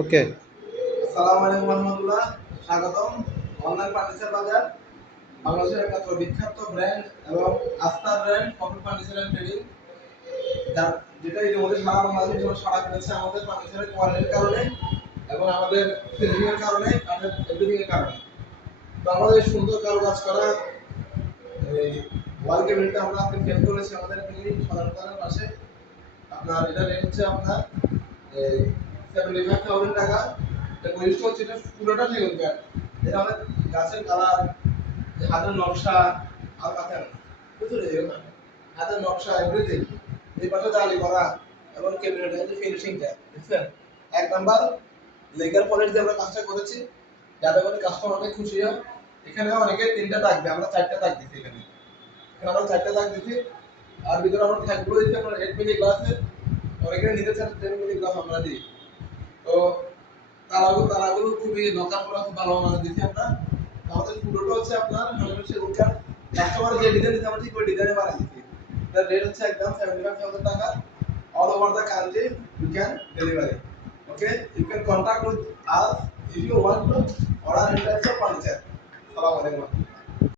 ওকে। আসসালামু আলাইকুম রহমতুল্লাহ। স্বাগতম। অনলাইন ফার্নিচার বাজার বাংলাদেশের একমাত্র বিখ্যাত ব্র্যান্ড এবং আস্থার brand photo furniture and trading, যার যেটা ইতিমধ্যে সারা বাংলাদেশের জন্য সাড়া ফেলেছে আমাদের ফার্নিচারের কোয়ালিটির কারণে এবং আমাদের ফিনিশিং এর কারণে, আমাদের এভরিথিং এর কারণে। তো আমাদের এই সুন্দর কারুকাজ করা এই ওয়াল ক্যাবিনেটটা আমরা আজকে সেল করেছি আমাদের ক্লিনিক সদরকারের পাশে। আপনার এটা রেট হচ্ছে আপনার এই 75,000 টাকা। এটা বৈশিষ্ট্য হচ্ছে এটা পুরোটা সেগুন কাঠ। এটা আমাদের গাছের কালার, হাতের নকশা আর কাছে প্রচুর এরকম হাতের নকশা এভরিথিং। এই পাশে জালি করা এবং ক্যাবিনেটের যে ফিনিশিংটা বুঝছেন, এক নাম্বার লেগার পলিশ দিয়ে আমরা কাজটা করেছি যাতে করে কাস্টমার অনেক খুশি হয়। এখানে অনেকে 3টা থাকবে, আমরা 4টা দাগ দিচ্ছি। এখানে এখানে আমরা 4টা দাগ দিচ্ছি। আর ভিতরে আমরা থাকগুলো দিচ্ছি আপনার 8 মিলি গ্লাসে। অনেকে নিতে চান 10 মিলি গ্লাস আমরা দিই। তো তারাগুলো খুবই দোকানগুলো খুব ভালো মানে দিচ্ছি আমরা। আমাদের পুরোটা হচ্ছে আপনার 100% উডকাট। কাস্টমার যে ডিজাইন দিতে আমরা ঠিক ওই ডিজাইনে বানিয়ে দিচ্ছি। তার রেট হচ্ছে একদম 75,000 টাকা। All over the country you can delivery. Okay, you can contact with us if you want to order any types of furniture. আসসালামু আলাইকুম।